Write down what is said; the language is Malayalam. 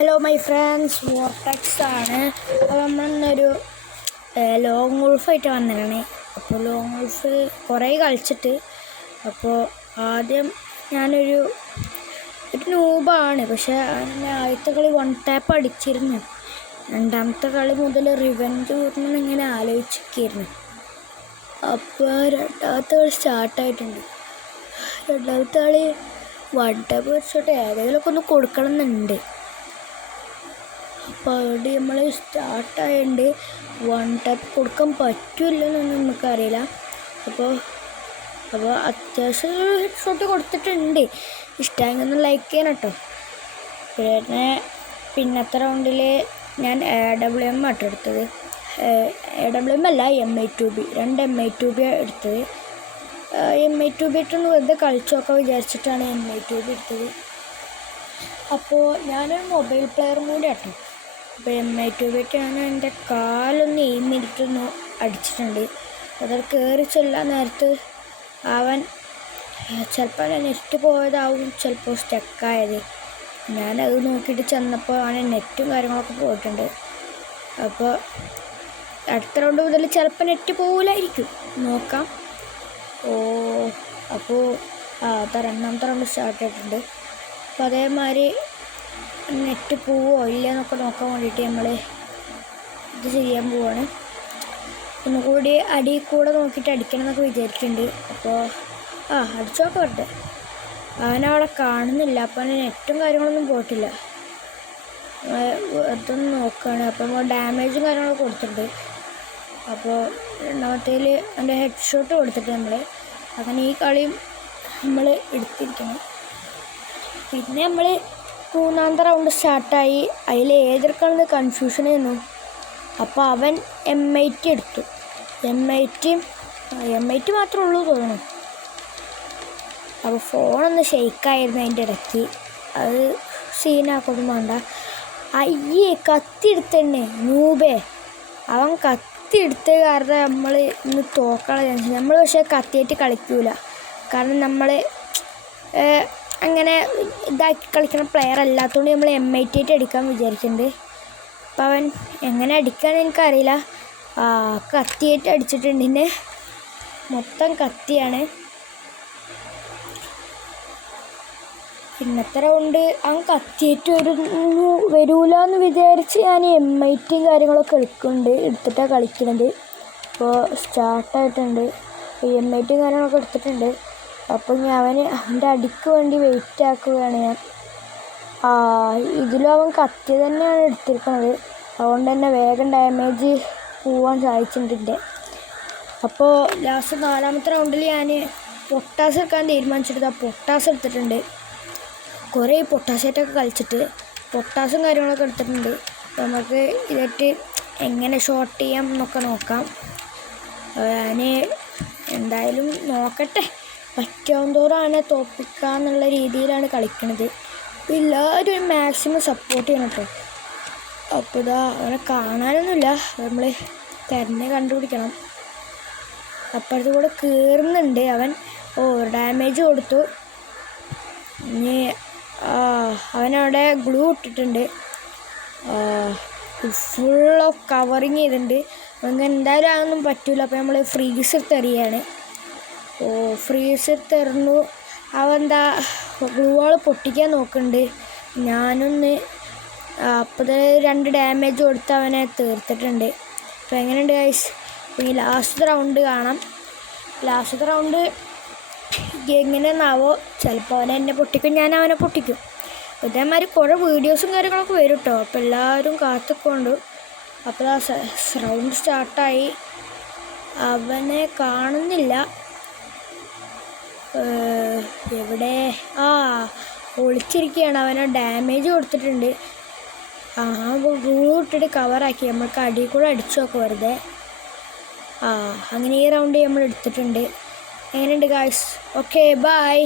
ഹലോ മൈ ഫ്രണ്ട്സ്, വോർട്ടെക്സ് ആണ്. അപ്പോൾ നമ്മളിന്നൊരു ലോങ് ഗോൾഫായിട്ട് വന്നിട്ടാണ്. അപ്പോൾ ലോങ് ഗോൾഫ് കുറേ കളിച്ചിട്ട്, അപ്പോൾ ആദ്യം ഞാനൊരു നൂബാണ്. പക്ഷേ ആദ്യത്തെ കളി 1 ടാപ്പ് അടിച്ചിരുന്നു. രണ്ടാമത്തെ കളി മുതൽ റിവെഞ്ച് കൂട്ടണം ഇങ്ങനെ ആലോചിച്ചിരിക്കുന്നു. അപ്പോൾ രണ്ടാമത്തെ കളി സ്റ്റാർട്ടായിട്ടുണ്ട്. രണ്ടാമത്തെ കളി 1 ടാപ്പ് വെച്ചിട്ട് ഏതെങ്കിലുമൊക്കെ ഒന്ന് കൊടുക്കണം എന്നുണ്ട്. അപ്പോൾ അതുകൊണ്ട് നമ്മൾ സ്റ്റാർട്ടായതുകൊണ്ട് 1 ടാപ്പ് കൊടുക്കാൻ പറ്റില്ലെന്നൊന്നും നമുക്കറിയില്ല. അപ്പോൾ അത്യാവശ്യം ഹെഡ് ഷോട്ട് കൊടുത്തിട്ടുണ്ട്. ഇഷ്ടമെങ്കിൽ ലൈക്ക് ചെയ്യണം കേട്ടോ. പിന്നെ പിന്നത്തെ റൗണ്ടിൽ ഞാൻ AWM ആട്ടോ എടുത്തത്. AWM അല്ല, MI2B. 2 MI2B എടുത്തത്. MI2B ഇട്ടൊന്ന് വെറുതെ കളിച്ചു നോക്കാൻ വിചാരിച്ചിട്ടാണ് MI2B എടുത്തത്. അപ്പോൾ ഞാനൊരു മൊബൈൽ പ്ലെയറും കൂടി ആട്ടോ. അപ്പോൾ MI2B ഇട്ടാണ് എൻ്റെ കാലൊന്ന് എയിമിരിട്ടൊന്ന് അടിച്ചിട്ടുണ്ട്. അതിൽ കയറി ചെല്ലാൻ നേരത്ത് അവൻ ചിലപ്പോൾ നെറ്റ് പോയതാവും, ചിലപ്പോൾ സ്റ്റക്കായത്. ഞാനത് നോക്കിയിട്ട് ചെന്നപ്പോൾ അവന് നെറ്റും കാര്യങ്ങളൊക്കെ പോയിട്ടുണ്ട്. അപ്പോൾ അടുത്ത റൗണ്ട് മുതൽ ചിലപ്പോൾ നെറ്റ് പോകില്ലായിരിക്കും, നോക്കാം. അപ്പോൾ രണ്ടാമത്തെ റൗണ്ട് സ്റ്റാർട്ട് ചെയ്തിട്ടുണ്ട്. അപ്പോൾ അതേമാതിരി നെറ്റ് പോവോ ഇല്ലയെന്നൊക്കെ നോക്കാൻ വേണ്ടിയിട്ട് നമ്മൾ ഇത് ചെയ്യാൻ പോവാണ്. ഒന്നുകൂടി അടിയിൽ കൂടെ നോക്കിയിട്ട് അടിക്കണം എന്നൊക്കെ വിചാരിക്കുന്നുണ്ട്. അപ്പോൾ അടിച്ചൊക്കെ പറ്റേ. അവനവിടെ കാണുന്നില്ല, അപ്പോൾ അവന് നെറ്റും കാര്യങ്ങളൊന്നും പോയിട്ടില്ല. അതൊന്ന് നോക്കുകയാണ്. അപ്പം ഡാമേജും കാര്യങ്ങളൊക്കെ കൊടുത്തിട്ടുണ്ട്. അപ്പോൾ രണ്ടാമത്തേൽ എൻ്റെ ഹെഡ് ഷോട്ട് കൊടുത്തിട്ട് നമ്മൾ അങ്ങനെ ഈ കളിയും നമ്മൾ എടുത്തിരിക്കണം. പിന്നെ നമ്മൾ മൂന്നാമത്തെ റൗണ്ട് സ്റ്റാർട്ടായി. അതിൽ ഏതൊക്കെയാണെന്ന് കൺഫ്യൂഷനായിരുന്നു. അപ്പോൾ അവൻ MIT എടുത്തു. MIT മാത്രമേ ഉള്ളൂ തോന്നുന്നു. അപ്പോൾ ഫോണൊന്ന് ഷെയ്ക്കായിരുന്നു അതിൻ്റെ ഇടയ്ക്ക്. അത് സീനാക്കൊന്നും വേണ്ട. കത്തി എടുത്തന്നെ നൂബേ. അവൻ കത്തി എടുത്ത കാരണം നമ്മൾ ഇന്ന് തോക്കാനുള്ള ചാൻസ്. നമ്മൾ പക്ഷേ കത്തിയായിട്ട് കളിക്കൂല. കാരണം നമ്മൾ അങ്ങനെ ഇതാക്കി കളിക്കുന്ന പ്ലെയർ അല്ലാത്തതുകൊണ്ട് നമ്മൾ MIT ആയിട്ട് അടിക്കാൻ വിചാരിക്കുന്നുണ്ട്. അപ്പം അവൻ എങ്ങനെ അടിക്കാന്ന് എനിക്കറിയില്ല. കത്തിയായിട്ട് അടിച്ചിട്ടുണ്ട്. പിന്നെ മൊത്തം കത്തിയാണ്. പിന്നത്തെ റൗണ്ട് അവൻ കത്തിയായിട്ട് വരൂല എന്ന് വിചാരിച്ച് ഞാൻ MIT കാര്യങ്ങളൊക്കെ എടുത്തിട്ടാണ് കളിക്കുന്നത്. ഇപ്പോൾ സ്റ്റാർട്ടായിട്ടുണ്ട്. MIT കാര്യങ്ങളൊക്കെ എടുത്തിട്ടുണ്ട്. അപ്പോൾ അവൻ്റെ അടിക്ക് വേണ്ടി വെയിറ്റ് ആക്കുകയാണ് ഞാൻ. ഇതിലും അവൻ കത്തി തന്നെയാണ് എടുത്തിരിക്കുന്നത്. അതുകൊണ്ട് തന്നെ വേഗം ഡാമേജ് പോവാൻ സാധിച്ചിട്ടുണ്ട്. അപ്പോൾ ലാസ്റ്റ് 4ാമത്തെ റൗണ്ടിൽ ഞാൻ പൊട്ടാസ് എടുക്കാൻ തീരുമാനിച്ചെടുത്ത് പൊട്ടാസ് എടുത്തിട്ടുണ്ട്. കുറേ പൊട്ടാസായിട്ടൊക്കെ കളിച്ചിട്ട് പൊട്ടാസും കാര്യങ്ങളൊക്കെ എടുത്തിട്ടുണ്ട്. നമുക്ക് ഇതായിട്ട് എങ്ങനെ ഷോട്ട് ചെയ്യാം എന്നൊക്കെ നോക്കാം. ഞാൻ എന്തായാലും നോക്കട്ടെ. പറ്റാവുന്നതോറും അവനെ തോൽപ്പിക്കുക എന്നുള്ള രീതിയിലാണ് കളിക്കുന്നത്. എല്ലാവരും ഒരു മാക്സിമം സപ്പോർട്ട് ചെയ്യണം കേട്ടോ. അപ്പോൾ അവനെ കാണാനൊന്നുമില്ല, നമ്മൾ തിരഞ്ഞ് കണ്ടുപിടിക്കണം. അപ്പുറത്ത് കൂടെ കയറുന്നുണ്ട് അവൻ. ഡാമേജ് കൊടുത്തു. ഇനി അവനവിടെ ഗ്ലൂ ഇട്ടിട്ടുണ്ട്. ഫുൾ ഓഫ് കവറിങ് ചെയ്തിട്ടുണ്ട്. നമുക്ക് എന്തായാലും അതൊന്നും പറ്റില്ല. അപ്പോൾ നമ്മൾ ഫ്രീസ് എടുത്തെറിയാണ്. ഫ്രീസ് എടുത്തെറിഞ്ഞു. അവന്താ ഗ്ലൂവാൾ പൊട്ടിക്കാൻ നോക്കുന്നുണ്ട്. ഞാനൊന്ന് അപ്പോൾ 2 ഡാമേജ് കൊടുത്ത് അവനെ തീർത്തിട്ടുണ്ട്. അപ്പോൾ എങ്ങനെയുണ്ട് ഗൈസ്? ഇനി ലാസ്റ്റ് റൗണ്ട് കാണാം. ലാസ്റ്റ് റൗണ്ട് എങ്ങനെയെന്നാവോ. ചിലപ്പോൾ അവനെ എന്നെ പൊട്ടിക്കും, ഞാൻ അവനെ പൊട്ടിക്കും. ഇതേമാതിരി കുറേ വീഡിയോസും കാര്യങ്ങളൊക്കെ വരും കേട്ടോ. അപ്പോൾ എല്ലാവരും കാത്തുകൊണ്ട്. അപ്പോൾ റൗണ്ട് സ്റ്റാർട്ടായി. അവനെ കാണുന്നില്ല. എവിടെ? ഒളിച്ചിരിക്കുകയാണ്. അവനെ ഡാമേജ് കൊടുത്തിട്ടുണ്ട്. ഗ്ലൂ ഇട്ടിട്ട് കവറാക്കി. നമ്മൾക്ക് അടിയിൽ കൂടെ അടിച്ചു നോക്കാം വെറുതെ. അങ്ങനെ ഈ റൗണ്ട് നമ്മൾ എടുത്തിട്ടുണ്ട്. എങ്ങനെയുണ്ട് ഗായ്സ്? Okay, by.